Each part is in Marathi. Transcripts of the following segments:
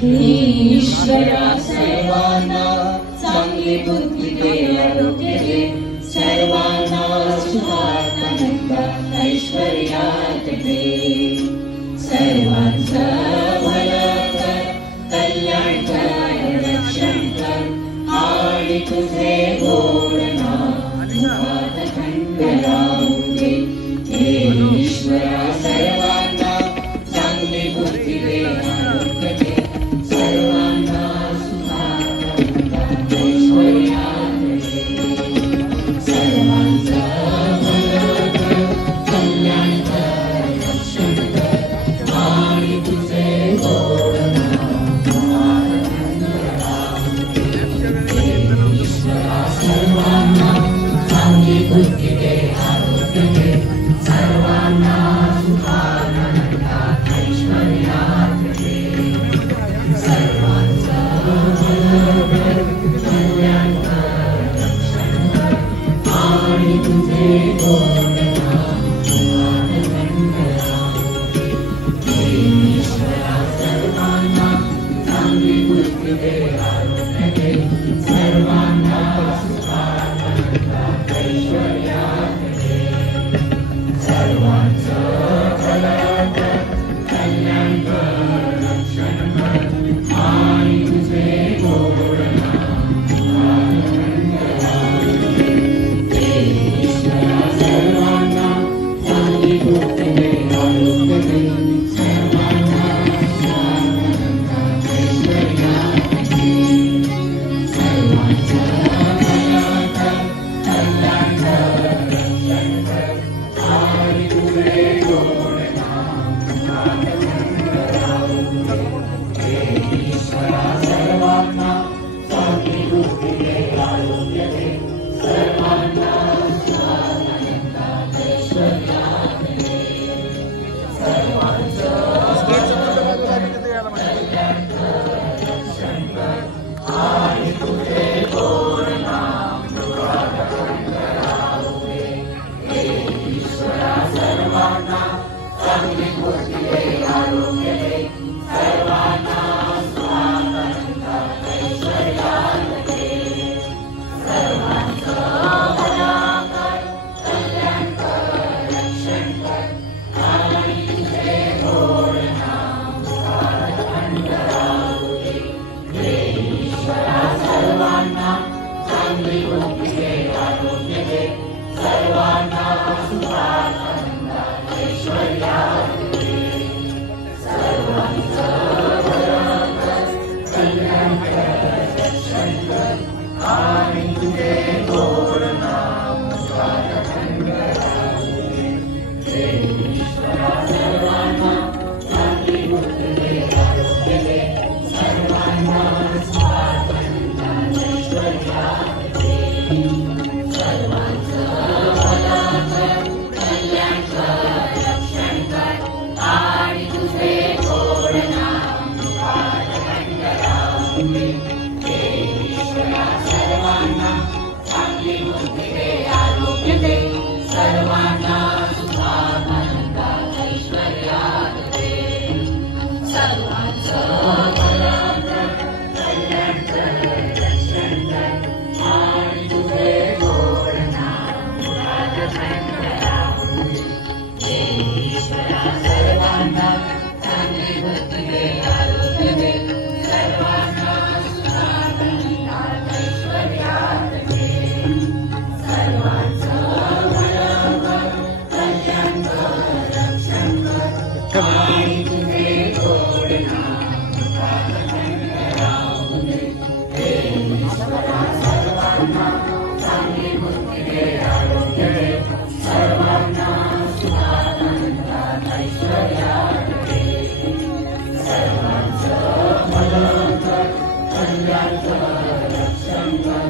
ईश्वरा सर्वांना चांगली बुद्धी दे, आरोग्य दे, सर्वांना सुखात आनंदात ऐश्वर्यात दे, सर्वांचं भलं कर, कल्याण कर, रक्षण कर आणि तुझे गोड नाम मुखात थंड राहू दे. हे ईश्वरा सर्वांना चांगली बुद्धी दे, आरोग्य दे, सर्वांना सुखात आनंदात ऐश्वर्यात दे, सर्वांचं भलं कर, कल्याण कर, रक्षण कर आणि तुझे गोड नाम मुखात थंड राहू दे. हे ईश्वरा सर्वांना चांगली बुद्धी दे, आरोग्य दे, सर्वांना सुखात आनंदात ऐश्वर्यात दे, सर्वांचं भलं कर, कल्याण कर, रक्षण कर आणि तुझे गोड नाम मुखात थंड राहू दे. हे ईश्वरा सर्वांना चांगली बुद्धी दे, आरोग्य दे, सर्वांना सुखात आनंदात ऐश्वर्यात दे, सर्वांचं भलं कर, कल्याण कर, रक्षण कर आणि तुझे गोड नाम मुखात थंड राहू दे. हे ईश्वरा सर्वांना चांगली बुद्धी दे, आरोग्य दे, सर्वांना सुखात आनंदात ऐश्वर्यात दे, सर्वांचं भलं कर, कल्याण कर, रक्षण कर आणि तुझे गोड नाम मुखात थंड राहू दे. हे ईश्वरा सर्वांना चांगली बुद्धी दे, आरोग्य दे, सर्वांना सुखात आनंदात ऐश्वर्यात दे, सर्वांचं भलं कर, कल्याण कर, रक्षण कर आणि तुझे गोड नाम मुखात थंड राहू दे. हे ईश्वरा सर्वांना चांगली बुद्धी दे, आरोग्य दे, सर्वांना सुखात आनंदात ऐश्वर्यात दे, सर्वांचं भलं कर, कल्याण कर, रक्षण कर आणि तुझे गोड नाम मुखात थंड राहू दे. हे ईश्वरा सर्वांना चांगली बुद्धी दे, आरोग्य दे, सर्वांना सुखात आनंदात ऐश्वर्यात दे, सर्वांचं भलं कर, कल्याण कर, रक्षण कर आणि तुझे गोड नाम मुखात थंड राहू दे. हे ईश्वरा सर्वांना चांगली बुद्धी दे, आरोग्य दे, सर्वांना सुखात आनंदात ऐश्वर्यात दे, सर्वांचं भलं कर, कल्याण कर, रक्षण कर आणि तुझे गोड नाम मुखात थंड राहू दे. हे ईश्वरा सर्वांना चांगली बुद्धी दे, आरोग्य दे, सर्वांना सुखात आनंदात ऐश्वर्यात दे, सर्वांचं भलं कर, कल्याण कर, रक्षण कर आणि तुझे गोड नाम मुखात थंड राहू दे. हे ईश्वरा सर्वांना चांगली बुद्धी दे, आरोग्य दे, सर्वांना सुखात आनंदात ऐश्वर्यात दे, सर्वांचं भलं कर, कल्याण कर, रक्षण कर आणि तुझे गोड नाम मुखात थंड राहू दे. हे ईश्वरा सर्वांना चांगली बुद्धी दे, आरोग्य दे, सर्वांना सुखात आनंदात ऐश्वर्यात दे, सर्वांचं भलं कर, कल्याण कर, रक्षण कर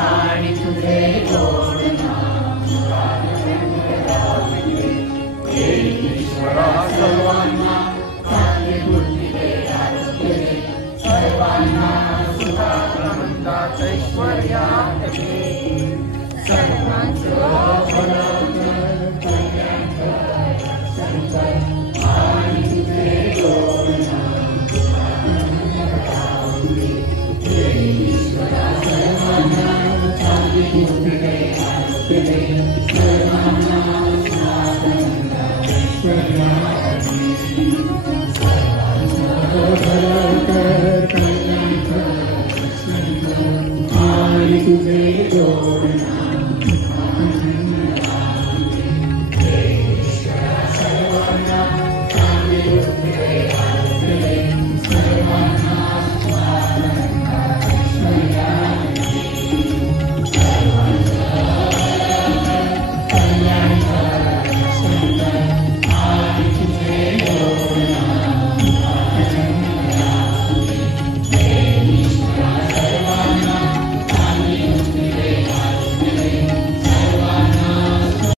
आणि तुझे गोड नाम मुखात थंड राहू दे. हे ईश्वरा सर्वांना चांगली बुद्धी दे, आरोग्य दे, सर्वांना सुखात आनंदात ऐश्वर्यात दे, सर्वांचं भलं कर, कल्याण कर, रक्षण कर आणि तुझे गोड नाम मुखात थंड Thank you.